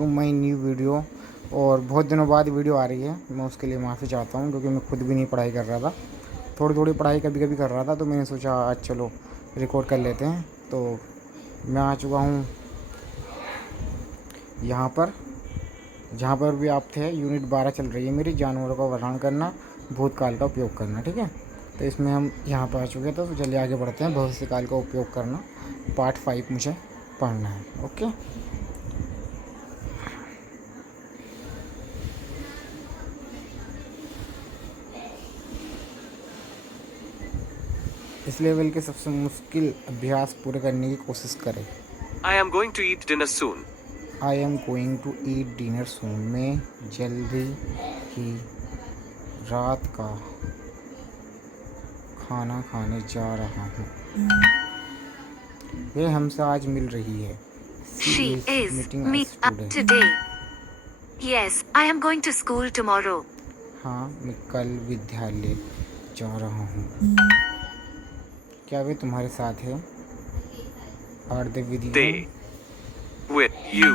To my new video. और बहुत दिनों बाद वीडियो आ रही है, मैं उसके लिए माफ़ी चाहता हूँ क्योंकि मैं खुद भी नहीं पढ़ाई कर रहा था, थोड़ी थोड़ी पढ़ाई कभी कभी कर रहा था, तो मैंने सोचा आज चलो रिकॉर्ड कर लेते हैं। तो मैं आ चुका हूँ यहाँ पर, जहाँ पर भी आप थे। यूनिट 12 चल रही है मेरी, जानवरों का वर्णन करना, भूतकाल का उपयोग करना। ठीक है, तो इसमें हम यहाँ पर आ चुके थे, तो चलिए आगे बढ़ते हैं। भविष्यकाल का उपयोग करना पार्ट 5 मुझे पढ़ना है। ओके, इस लेवल के सबसे मुश्किल अभ्यास पूरे करने की कोशिश करें। I am going to eat dinner soon. I am going to eat dinner soon. मैं जल्दी ही रात का खाना खाने जा रहा हूँ। वह हमसे आज मिल रही है। She is meeting meet up today. Yes, I am going to school tomorrow. हाँ, मैं कल विद्यालय जा रहा हूँ। क्या वे तुम्हारे साथ है? Are they with you? They with you.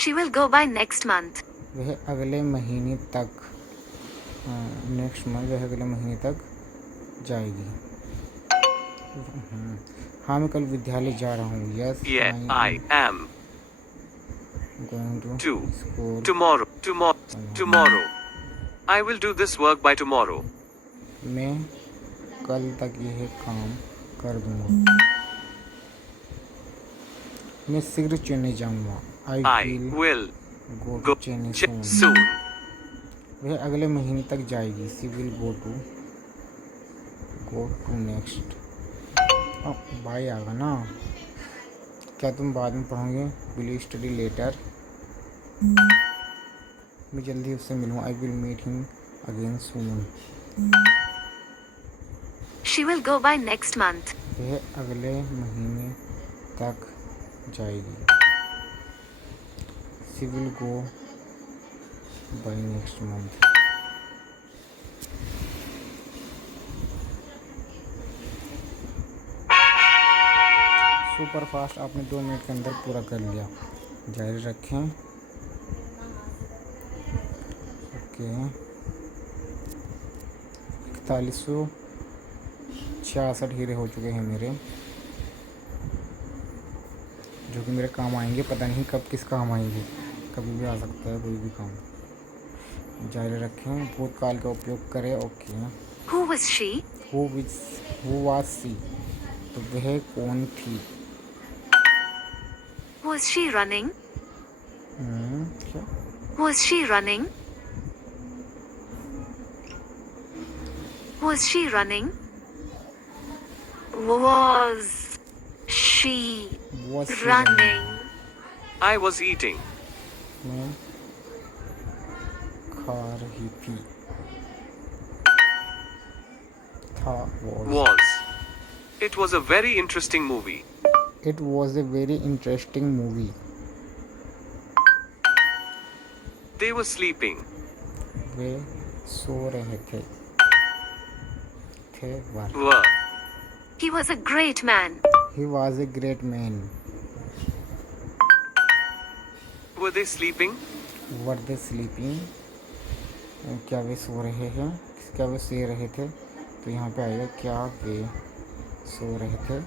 She will go by next month. वह अगले महीने तक, नेक्स्ट मंथ, वह अगले महीने तक जाएगी। हाँ, मैं कल विद्यालय जा रहा हूँ। Yes, Yeah, I am going to to school tomorrow. I will do this work by tomorrow. मैं कल तक यह काम कर दूंगा। मैं शीघ्र चेन्नई जाऊंगा। I will go go to Chennai soon. वह अगले महीने तक जाएगी। She will go to next. भाई आगा ना, क्या तुम बाद में पढ़ोगे? Will you study later? मैं जल्दी उससे मिलूँ। I will meet him again soon. She will go by next month. वह अगले महीने तक जाएगी। She will go by next month. Super fast आपने 2 मिनट के अंदर पूरा कर लिया। जारी रखें। ओके, 4166 हीरे हो चुके हैं मेरे, जो कि मेरे काम आएंगे। पता नहीं कब किस काम आएंगे, कभी भी आ सकता है कोई भी काम। जारी रखें। भूतकाल का उपयोग करें। Okay, Who was she? Who was she? तो वह कौन थी? Was she running? क्या? Was she running? Was she running? Was she Was she running? I was eating. मैं खा रही थी। था Was. It was a very interesting movie. It was a very interesting movie. They were sleeping. वे सो रहे थे। Were. He was a great man. He was a great man. Were they sleeping? Were they sleeping? क्या वे सो रहे हैं? क्या वे सो रहे थे? तो यहाँ पे आएगा क्या वे सो रहे थे।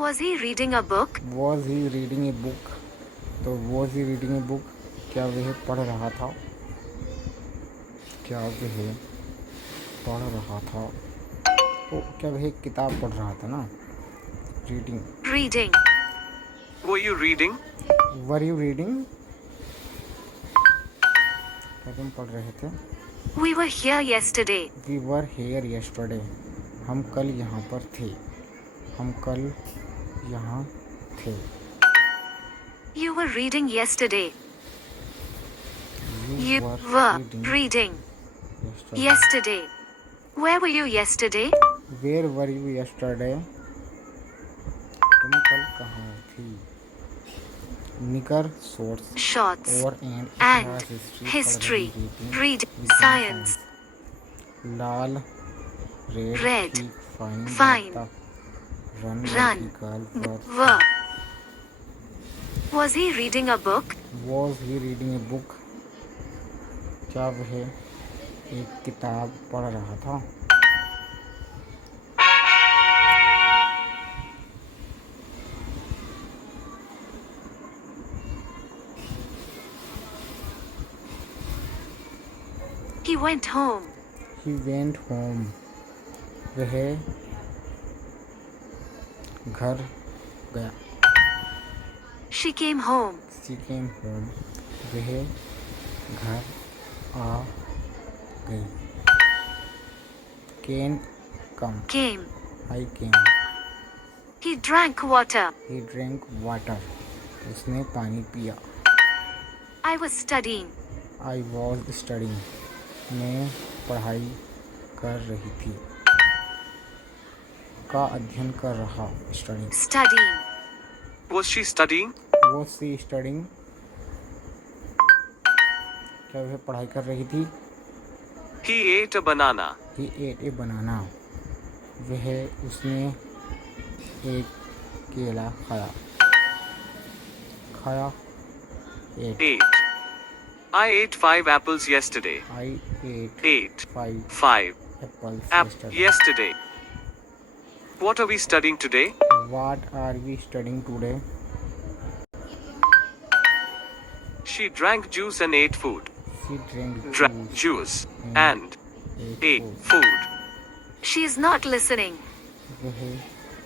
Was he reading a book? Was he reading a book? तो was he reading a book? क्या वह पढ़ रहा था? क्या वह पढ़ रहा था? ओ, क्या वह एक किताब पढ़ रहा था ना? Reading. Reading. Were you reading? Were you reading? क्या तुम पढ़ रहे थे? We were here yesterday. We were here yesterday. हम कल यहाँ पर थे। हम कल यहाँ थे। You were reading yesterday. You were were reading yesterday. Where were you yesterday? Where were you yesterday? तुम कल कहाँ थी? निकर Shorts और and history. Read science. Lal Red. ठीक, Fine. Run Run. Vertical Were. Was he reading a book? Was he reading a book, क्या वह एक किताब पढ़ रहा था? He went home. He went home, वह घर गया। She came home. She came home, वह घर आ गई। Can come, Came. I came. He drank water. He drink water, उसने पानी पिया। I was studying. I was studying, मैं पढ़ाई कर रही थी। का अध्ययन कर रहा, studying. Studying. Was she studying? वो सी स्टडिंग, क्या वह पढ़ाई कर रही थी? He ate a banana. He ate a banana, वह उसने एक केला खाया। खाया, ate. 8. I ate 5 apples yesterday. I ate 8. 5 5. Apples Yesterday. What are we studying today? What are we studying today? She drank juice and ate food. She drink Drank juice and ate food. She is not listening. वह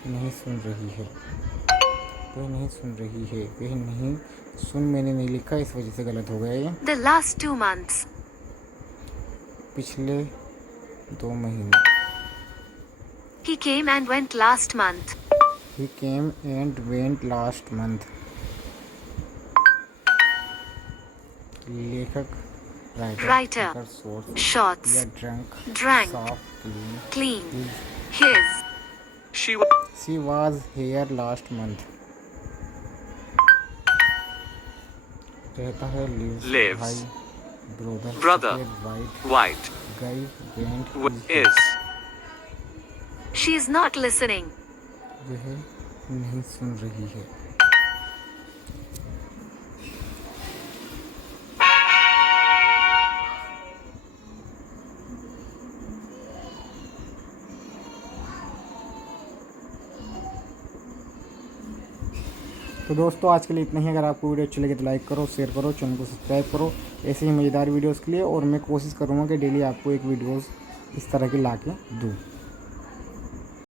नहीं सुन रही है, वह नहीं सुन रही है, वह नहीं सुन, मैंने नहीं लिखा इस वजह से गलत हो गया ये। The last 2 months. पिछले 2 महीने। He came and went last month. He came and went last month, लेखक Writer. Shots. या ड्रंक, Drank. साफ, clean. Clean. His. She was she was here last month, रहता है Lives. भाई, Brother. White, white. गई, went, Is. She is not listening. वह नहीं सुन रही है। तो दोस्तों आज के लिए इतना ही। अगर आपको वीडियो अच्छी लगे तो लाइक करो, शेयर करो, चैनल को सब्सक्राइब करो ऐसे ही मज़ेदार वीडियोस के लिए। और मैं कोशिश करूँगा कि डेली आपको एक वीडियोस इस तरह की ला के दूँ।